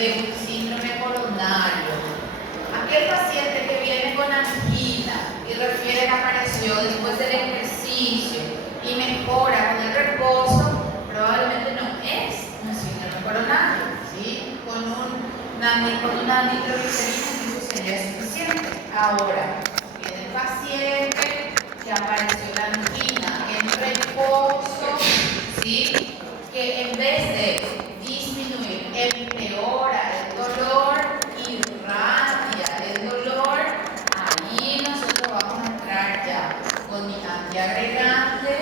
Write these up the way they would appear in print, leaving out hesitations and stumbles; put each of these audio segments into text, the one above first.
de un síndrome coronario. Aquel paciente que viene con angina y refiere que apareció después del ejercicio y mejora con el reposo, probablemente no es un síndrome coronario, ¿sí? Con una nitroglicerina incluso sería suficiente. Ahora, viene el paciente que apareció la angina en reposo, ¿sí? Que en vez de disminuir, empeora el dolor, irradia el dolor. Ahí nosotros vamos a entrar ya con mi antiagregante,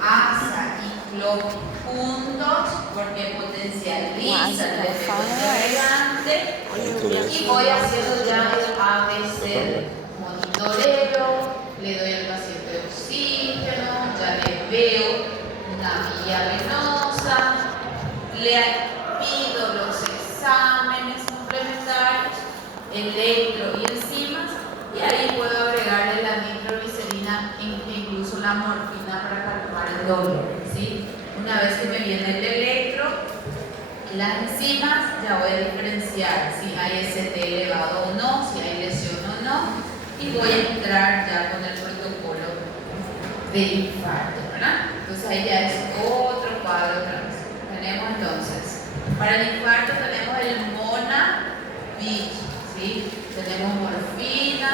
asa y clop juntos, porque potencializan el efecto antiagregante. Y voy haciendo ya el ABC, monitoreo, le doy al paciente oxígeno, ya le veo una vía venosa, le pido los exámenes complementarios, electro y enzimas, y ahí puedo agregarle la nitroglicerina e incluso la morfina para calmar el dolor, ¿sí? Una vez que me viene el electro, las enzimas, ya voy a diferenciar si hay ST elevado o no, si hay lesión o no, y voy a entrar ya con el protocolo de infarto, ¿verdad? Entonces ahí ya es otro cuadro otra vez. Tenemos entonces, para el infarto tenemos el MONA-VICH, ¿sí? Tenemos morfina,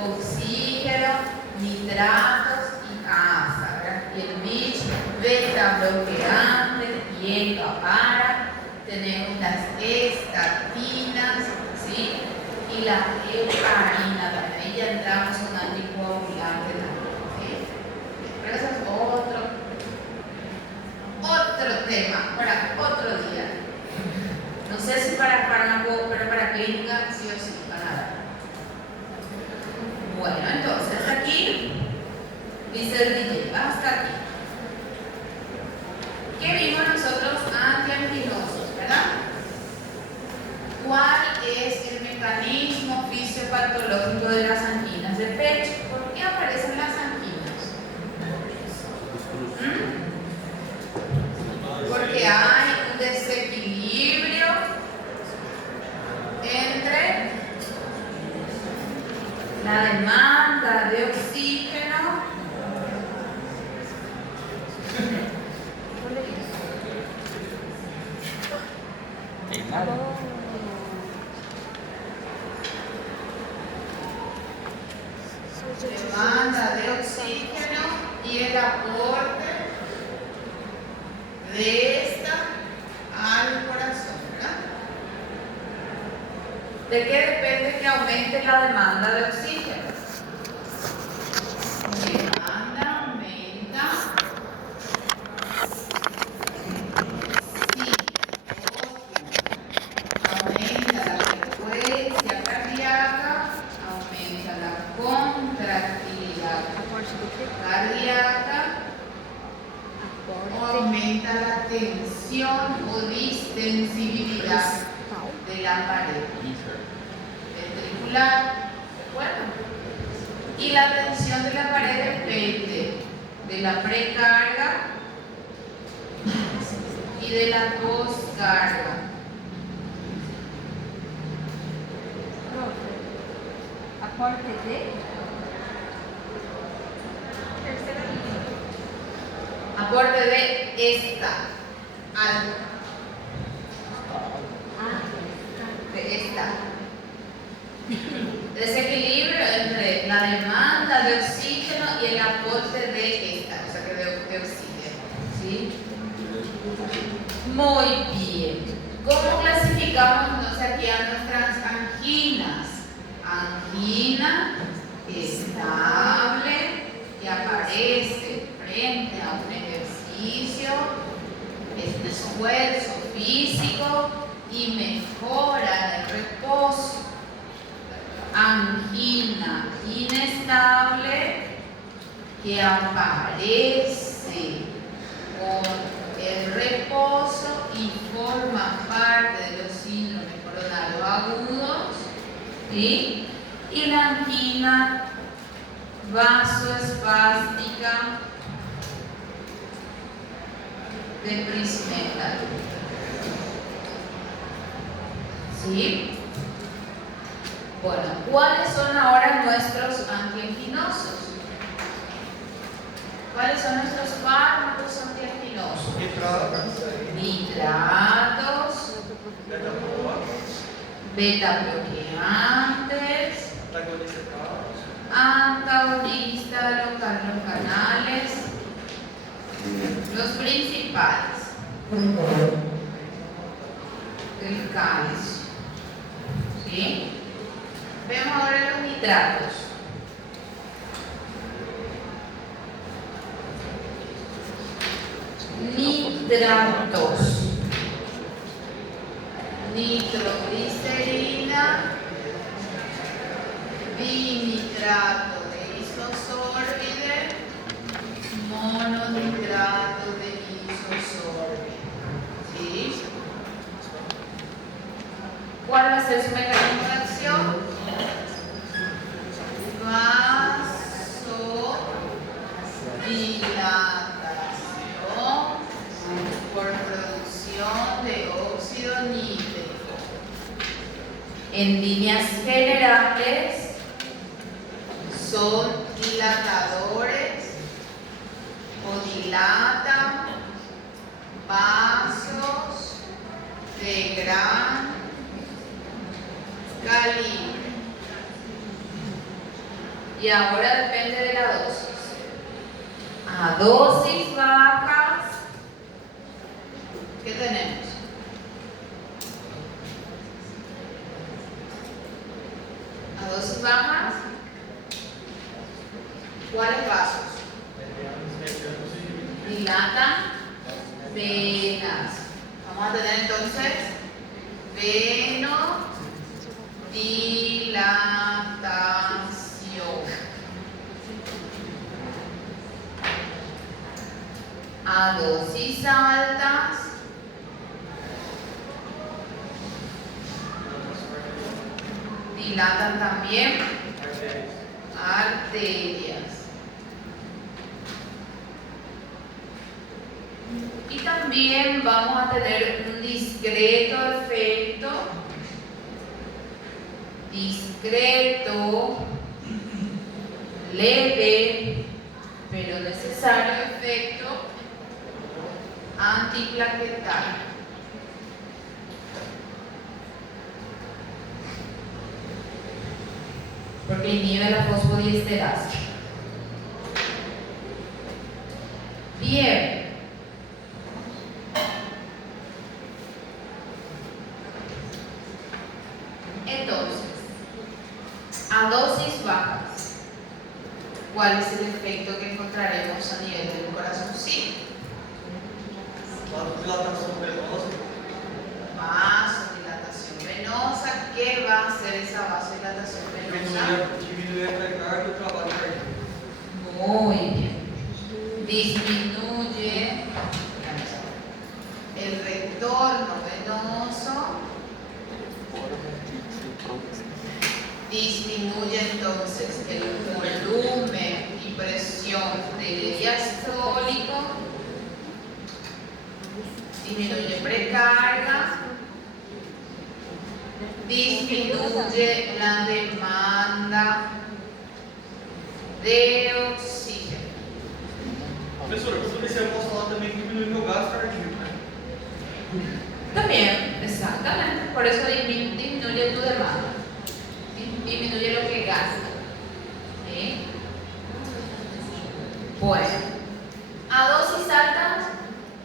oxígeno, nitratos y ASA, ¿verdad? Y el VICH, beta bloqueante y ECA-PARA. Tenemos las estatinas, ¿sí? Y la heparina también. Ahí ya entramos en un anticoagulante también, ¿sí? Pero eso es otro tema para otro día. No sé si para fármaco, pero para clínica sí o sí, para nada. Bueno, entonces hasta aquí dice el DJ, hasta aquí. ¿Qué vimos nosotros antianginosos, verdad? ¿Cuál es el mecanismo fisiopatológico de las anginas de pecho? ¿Por qué aparecen las anginas? Porque hay un desequilibrio entre la demanda de oxígeno y el aporte de esta al corazón, ¿verdad? ¿De qué depende que aumente la demanda de oxígeno? Demanda aumenta aumenta la frecuencia cardíaca, aumenta la contractilidad cardíaca, aumenta la tensión o distensibilidad de la pared ventricular, ¿de acuerdo? Y la tensión de la pared depende de la precarga y de la poscarga. Aporte de aporte de esta de esta desequilibrio entre la demanda de oxígeno y el aporte de esta, o sea que de oxígeno, ¿sí? Muy bien. ¿Cómo clasificamos entonces aquí a nuestras anginas? Angina estable que aparece frente a un ejercicio, es un esfuerzo físico y mejora el reposo. Angina inestable que aparece con el reposo y forma parte de los síndromes coronarios agudos, ¿sí? Y la angina vasoespástica de Prismetal, ¿Sí? Bueno, ¿cuáles son ahora nuestros antianginosos? ¿Cuáles son nuestros fármacos antianginosos? Nitratos, beta-bloqueantes, antagonistas de los canales, los principales, el calcio. ¿Sí? Vemos ahora los nitratos. Nitratos. Nitroglicerina, dinitrato de isosorbide, mononitrato de isosorbide. ¿Sí? ¿Cuál va a ser su mecanismo de acción? Vasodilatación por producción de óxido nítrico. En líneas generales son dilatadores o dilatan vasos de gran calibre. Y ahora depende de la dosis. A dosis bajas, ¿qué tenemos? A dosis bajas, ¿cuáles vasos? Dilatan venas. Vamos a tener entonces venodilatación. A dosis altas, dilatan también arterias. Y también vamos a tener un discreto efecto, discreto, leve, pero necesario efecto antiplaquetal. Porque inhibe la fosfodiesterasa. Bien. Entonces, a dosis bajas, ¿cuál es el efecto que encontraremos a nivel del corazoncito? Vasodilatación venosa. ¿Qué va a hacer esa vasodilatación venosa? Muy bien. Disminuye el retorno venoso. Disminuye entonces el volumen y presión del diastólico. Disminuye precarga. Disminuye la demanda de oxígeno. Professora, quando eu comecei a posso falar também que diminui meu gasto cardíaco, né? También, exactamente. Por eso disminuye tu demanda. Disminuye lo que gasta. ¿Sí? Bueno, a dosis altas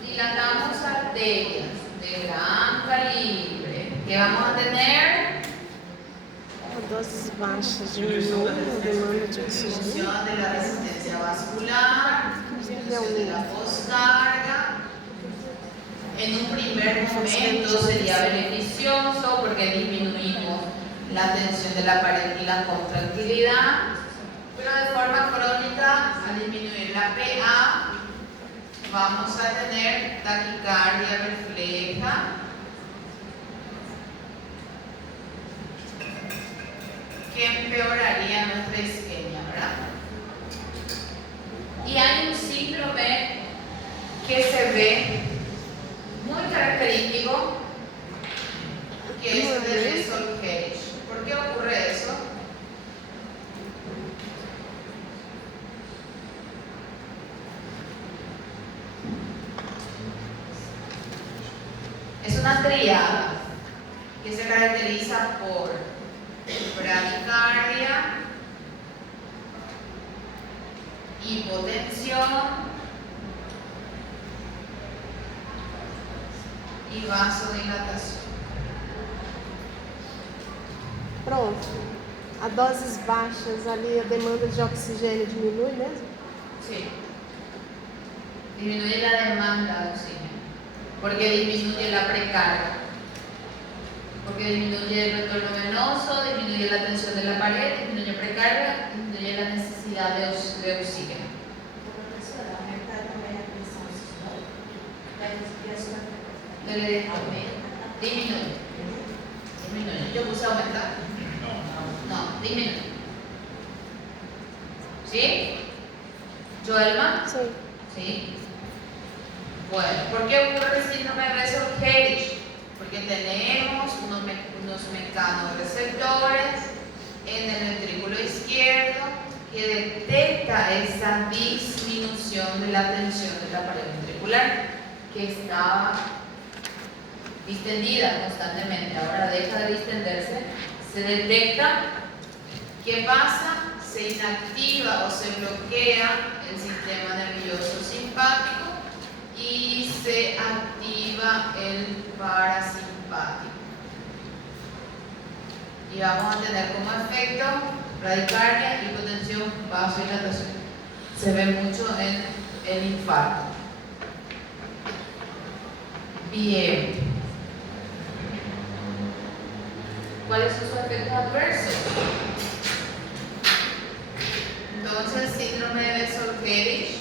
dilatamos arterias de gran calibre. ¿Qué vamos a tener? A dosis baixas diminuem a demanda de oxigênio. Disminución de la resistencia vascular, disminución de la poscarga. En un primer momento sería beneficioso porque disminuimos la tensión de la pared y la contractilidad, pero de forma crónica, al disminuir la PA, vamos a tener taquicardia refleja, que empeoraría nuestra isquemia, ¿verdad? Y hay un síndrome que se ve muy característico, que es de Es una triada que se caracteriza por bradicardia, hipotensión e vasodilatação. Pronto. A doses baixas ali, a demanda de oxigênio diminui mesmo? Sí. Disminuye la demanda de oxígeno, porque disminuye la precarga, porque disminuye el retorno venoso, disminuye la tensión de la pared, disminuye precarga, disminuye la necesidad de oxígeno. Disminuye. Yo puse aumentar. No, disminuye. ¿Sí? ¿Joelma? Sí. ¿Sí? Bueno, ¿por qué ocurre el síndrome de Bessel-Kehrich? Porque tenemos unos mecanorreceptores en el ventrículo izquierdo que detecta esa disminución de la tensión de la pared ventricular que estaba distendida constantemente. Ahora deja de distenderse, se detecta. ¿Qué pasa? Se inactiva o se bloquea el sistema nervioso simpático y se activa el parasimpático. Y vamos a tener como efecto bradicardia, hipotensión, vasodilatación. Se ve mucho en el infarto. Bien. ¿Cuáles son sus efectos adversos? Entonces, síndrome de Bessel-Kehrich,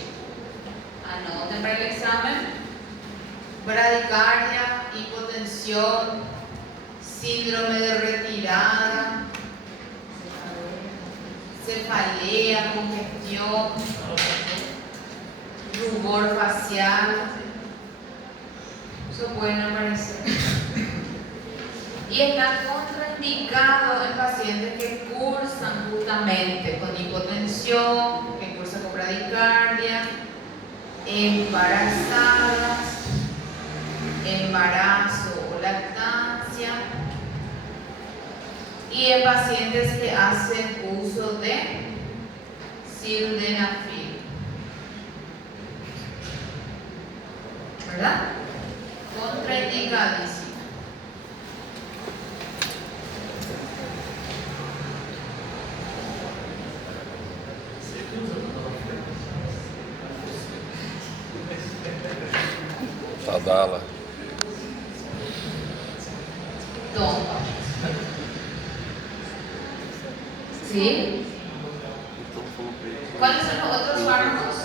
anoten para el examen, bradicardia, hipotensión, síndrome de retirada, cefalea, congestión, rubor facial. Eso pueden aparecer. Y está contraindicado en pacientes que cursan justamente con hipotensión, que cursan con bradicardia, embarazadas, embarazo o lactancia, y en pacientes que hacen uso de sildenafil. ¿Verdad? Contraindicadísimo. Tadala. Toma. ¿Sí? ¿Cuáles son los otros fármacos?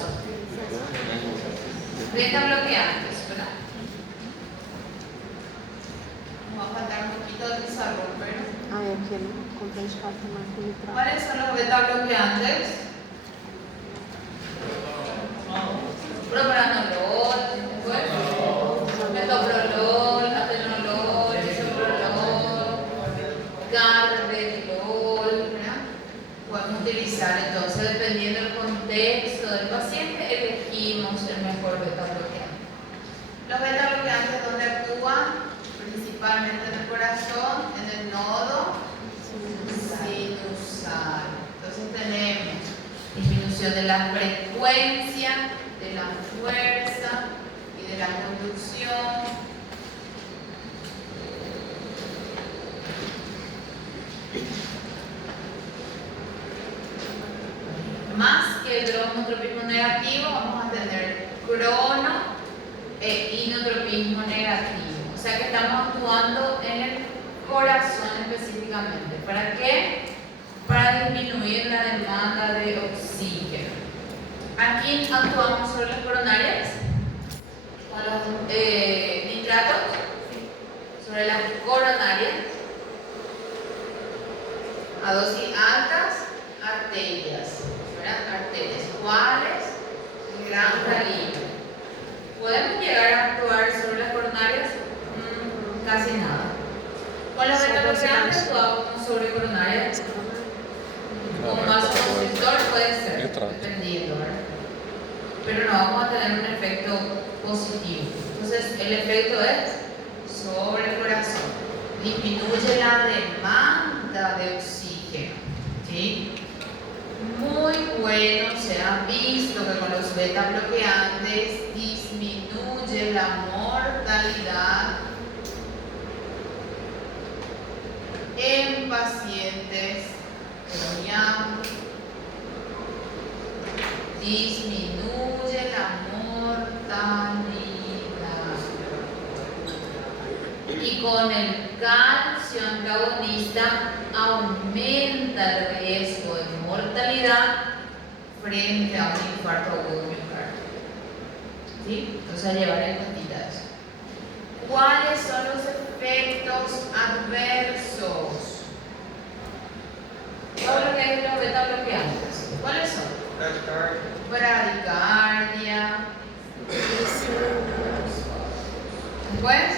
Beta bloqueantes, ¿verdad? Nos va a faltar un poquito de pizarrón, pero... Ai, aquele contraindicado tomar com nitrato. ¿Cuáles son los beta bloqueantes? Propranolol, metoprolol, atenolol, isoprolol, carvedilol, ¿verdad? Podemos utilizar entonces, dependiendo del contexto del paciente, elegimos el mejor beta bloqueante. Los beta bloqueantes, ¿dónde actúan? Principalmente en el corazón, en el nodo sinusal. Entonces tenemos disminución de la frecuencia, de la fuerza y de la conducción. Más que el dromotropismo negativo, vamos a tener crono e inotropismo negativo. O sea que estamos actuando en el corazón específicamente. ¿Para qué? Para disminuir la demanda de oxígeno. Aquí actuamos sobre las coronarias con los nitratos, sobre las coronarias a dosis altas, arterias, ¿verdad? Arterias, ¿cuáles? De gran calibre. ¿Podemos llegar a actuar sobre las coronarias? Casi nada. Con los beta-bloqueantes actuamos sobre coronarias. Con vasoconstrictor puede ser, dependiendo, ¿verdad? Pero no vamos a tener un efecto positivo. Entonces, el efecto es sobre el corazón. Disminuye la demanda de oxígeno. ¿Sí? Muy bueno, se ha visto que con los beta bloqueantes disminuye la mortalidad en pacientes coronados. Disminuye la mortalidad. Y con el calcio antagonista aumenta el riesgo de mortalidad frente a un infarto agudo miocardio. ¿Sí? Entonces a llevar en cuenta eso. ¿Cuáles son los efectos adversos? Todo lo que es los beta bloqueantes. ¿Cuáles son? Bradicardia. Después,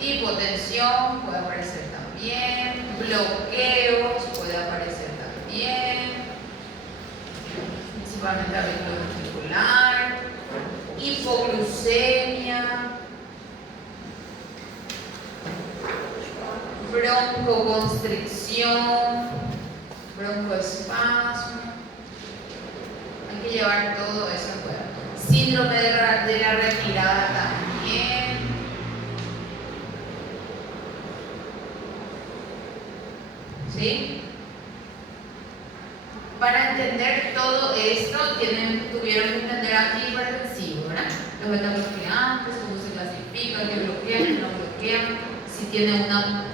hipotensión puede aparecer también. Bloqueos puede aparecer también. Principalmente auricular. Hipoglucemia. Broncoconstricción. Broncoespasmo. Hay que llevar todo eso en cuenta. Síndrome de la retirada también. ¿Sí? Para entender todo esto, tuvieron que entender antihipertensivos, ¿verdad? Los beta bloqueantes, cómo se clasifican, qué bloquean, qué no bloquean, si tienen una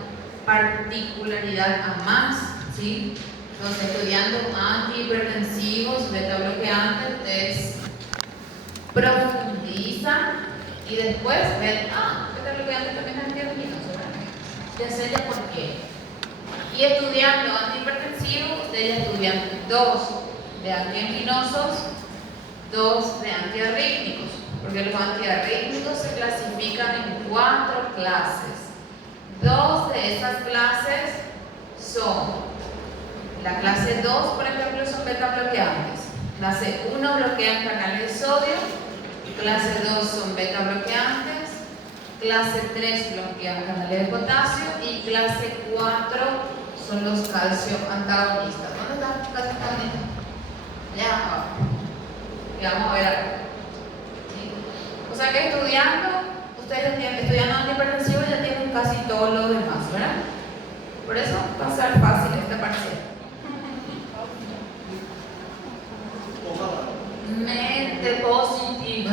particularidad a más, ¿sí? Entonces, estudiando antihipertensivos, beta bloqueantes, ustedes profundizan y después ven, beta bloqueantes también es antiarritminoso, ¿verdad? Ya sé ya por qué. Y estudiando antihipertensivos, ustedes ya estudian 2 de antianginosos, 2 de antiarrítmicos, porque los antiarrítmicos se clasifican en 4 clases. 2 de esas clases son, la clase 2, por ejemplo, son beta bloqueantes. Clase 1 bloquean canales de sodio, clase 2 son beta bloqueantes, clase 3 bloquean canales de potasio y clase 4 son los calcio antagonistas. ¿Dónde están los calcio antagonistas? Ya vamos a ver algo. ¿Sí? O sea que ustedes estudiando antihipertensivo ya tienen casi todo lo demás, ¿verdad? Por eso va a ser fácil esta parcial. Mente positiva.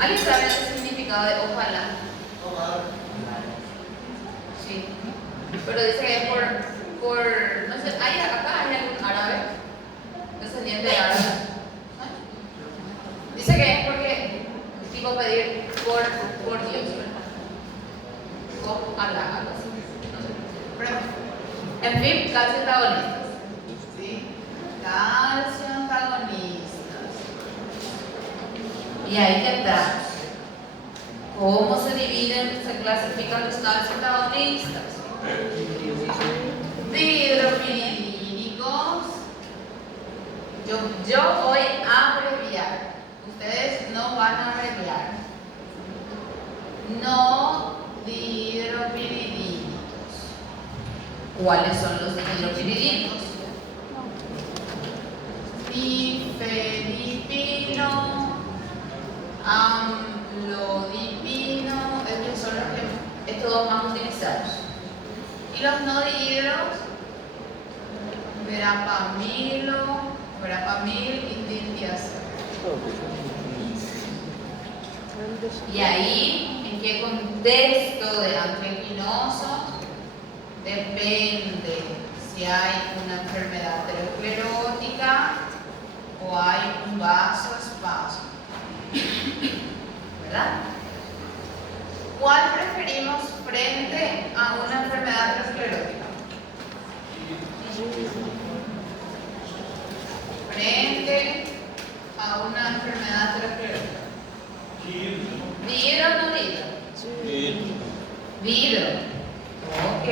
¿Alguien sabe el significado de ojalá? Sí. Pero dice que es por no sé, acá hay algún árabe, descendiente de árabe. Dice que es porque, tipo pedir por Dios, ¿verdad? O Alá, algo así. No sé. Pero, en fin, calcio antagonistas. ¿Sí? Calcio antagonistas. Y ahí que está. ¿Cómo se dividen, se clasifican los calcio antagonistas? Dihidropiridínicos. Yo voy a abreviar. Ustedes no van a abreviar. No dihidropiridínicos. ¿Cuáles son los dihidropiridínicos? Difenidipino, amlodipino, estos son estos dos más utilizados. Y los no dihidros, verapamil y diltiazol. Y ahí, ¿en qué contexto de antianginoso? Depende si hay una enfermedad aterosclerótica o hay un vasoespasmo, ¿verdad? ¿Cuál preferimos frente a una enfermedad aterosclerótica? Frente a una enfermedad aterosclerótica. ¿Dihidro o no dihidro? Dihidro. Ok.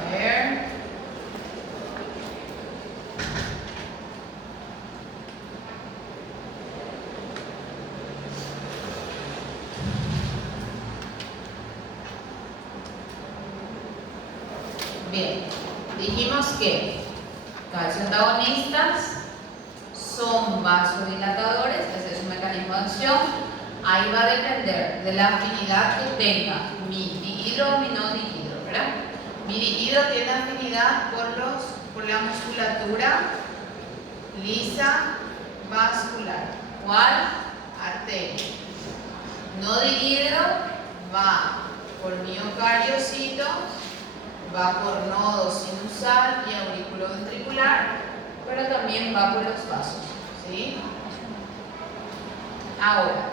A ver. dijimos que calcio antagonistas son vasodilatadores, ese es su mecanismo de acción. Ahí va a depender de la afinidad que tenga mi dihidro o mi no dihidro, ¿verdad? Mi dihidro tiene afinidad por la musculatura lisa vascular. ¿Cuál? Arteria. No dihidro va por miocardiocito, va por nodo sinusal y aurículo ventricular, pero también va por los vasos, ¿sí? Ahora,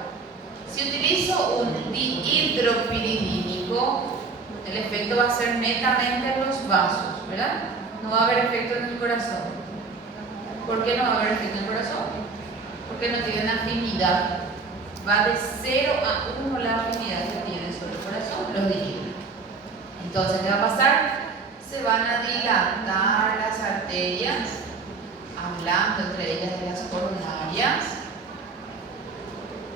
si utilizo un dihidropiridínico, el efecto va a ser netamente en los vasos, ¿verdad? No va a haber efecto en el corazón. ¿Por qué no va a haber efecto en el corazón? Porque no tienen afinidad. Va de 0 a 1 la afinidad que tiene sobre el corazón, los dihidros. Entonces, ¿qué va a pasar? Se van a dilatar las arterias, hablando entre ellas de las coronarias.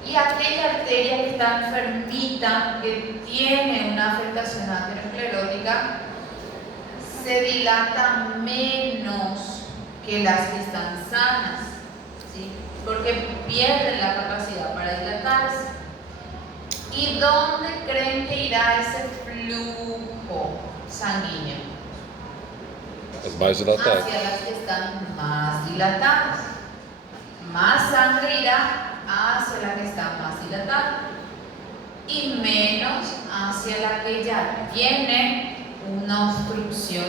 Y aquella arteria que está enfermita, que tiene una afectación aterosclerótica, se dilata menos que las que están sanas, ¿sí? Porque pierden la capacidad para dilatarse. ¿Y dónde creen que irá ese flujo sanguíneo? As mais dilatadas. Hacia las que están más dilatadas. Más sangre irá hacia la que está más dilatada y menos hacia la que ya tiene una obstrucción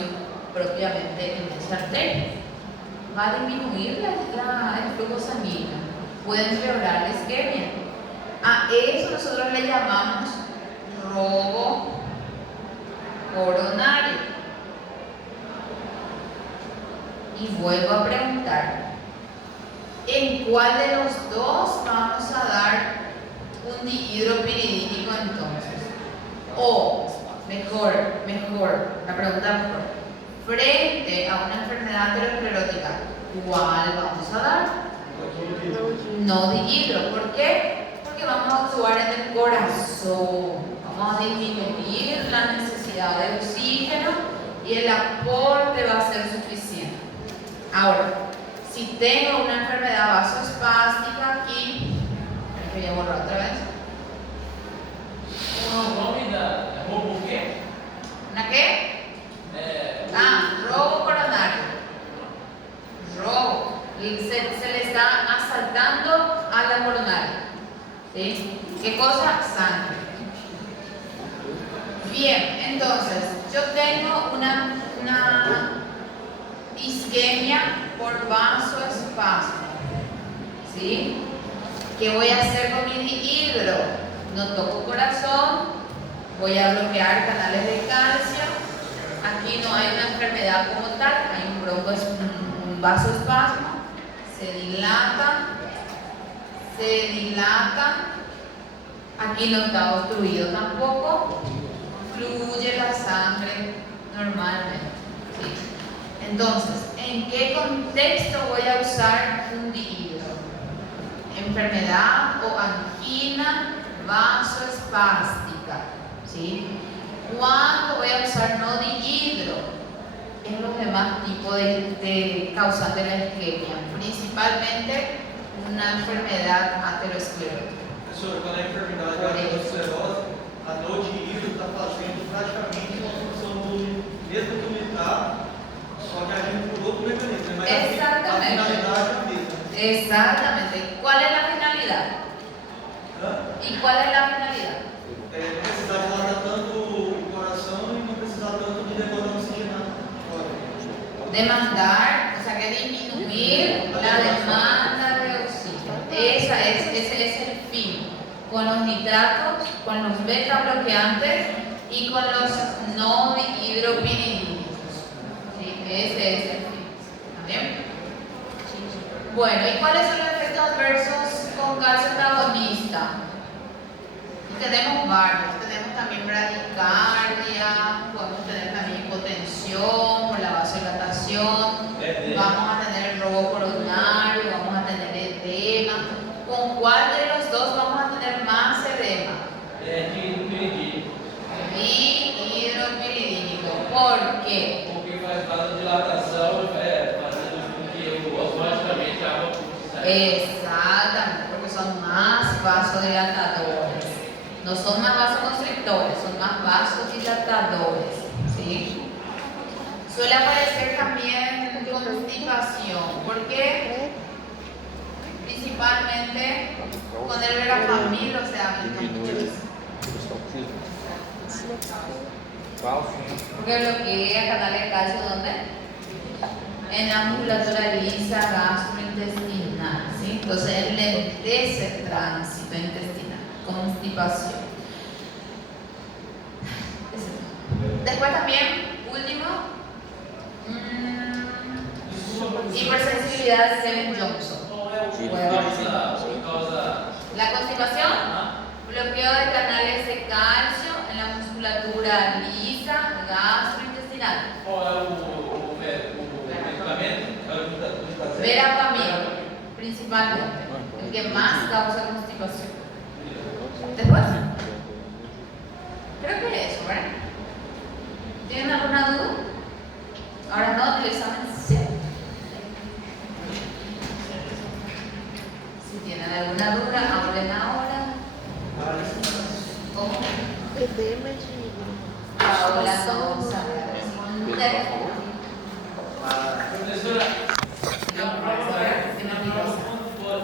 propiamente en esa arteria. Va a disminuir el flujo sanguíneo, puede empeorar la isquemia. A eso nosotros le llamamos robo coronario. Y vuelvo a preguntar, ¿en cuál de los dos vamos a dar un dihidropiridínico entonces? O, mejor, la pregunta mejor, frente a una enfermedad aterosclerótica, ¿cuál vamos a dar? No dihidro. ¿Por qué? Porque vamos a actuar en el corazón, vamos a disminuir la necesidad de oxígeno y el aporte va a ser suficiente. Ahora, si tengo una enfermedad vasoespástica aquí, voy a borrar otra vez. O nome da roubo o quê? ¿Una qué? Robo coronario. Robo. Se le está asaltando a la coronaria. ¿Sí? ¿Qué cosa? Sangre. Bien, entonces, yo tengo una isquemia por vasoespasmo. ¿Sí? ¿Qué voy a hacer con mi dihidro? No toco corazón, voy a bloquear canales de calcio. Aquí no hay una enfermedad como tal, hay un vasoespasmo, se dilata. Aquí no está obstruido tampoco, fluye la sangre normalmente. ¿Sí? Entonces, ¿en qué contexto voy a usar un dihidro? Enfermedad o angina vasoespástica, ¿sí? ¿Cuándo voy a usar no dihidro? En los demás tipos de causantes de la isquemia, principalmente una enfermedad aterosclerótica. Professor, quando a enfermidade é aterosclerose, a no dihidro está fazendo praticamente uma função do mesmo que o militar, só que agindo por outro mecanismo, mas a finalidade é a mesma. Exactamente. ¿Cuál es la finalidad? ¿Y cuál es la finalidad? Não precisar guardar tanto o coração e não precisar tanto de demanda oxigenada. Demandar, o sea que disminuir la demanda de oxígeno. Ese es el fin. Con los nitratos, con los beta bloqueantes y con los no dihidropiridínicos. ¿Sí? Ese es el fin. ¿Está bien? Bueno, ¿y cuáles son los efectos adversos con calcio antagonista? Tenemos varios, tenemos también bradicardia, podemos tener también hipotensión por la vasodilatación, vamos a tener robo coronario, vamos a tener edema. ¿Con cuál de los dos vamos a tener más edema? Dihidropiridínico. Dihidropiridínico. ¿Por qué? Porque faz vasodilatação. Exactamente, porque son más vasodilatadores. No son más vasoconstrictores, son más vasodilatadores. ¿Sí? Suele aparecer también constipación. ¿Por qué? Principalmente con el verapamil, o sea, porque bloquea canales de calcio, ¿dónde? En la musculatura lisa gastrointestinal, ¿sí? Entonces enlentece el tránsito intestinal, constipación. Después también, último, hipersensibilidad de Stevens-Johnson. La constipación, bloqueo de canales de calcio en la musculatura lisa gastrointestinal. Verapamil, principalmente, el que más causa constipación. Después, creo que eso, ¿verdad? ¿Tienen alguna duda? Ahora no, el examen sí. Si tienen alguna duda, hablen ahora. ¿Cómo? Edema de Paola menstruação no no sabe útero. responder. Professora, Não, professora, se não me quando for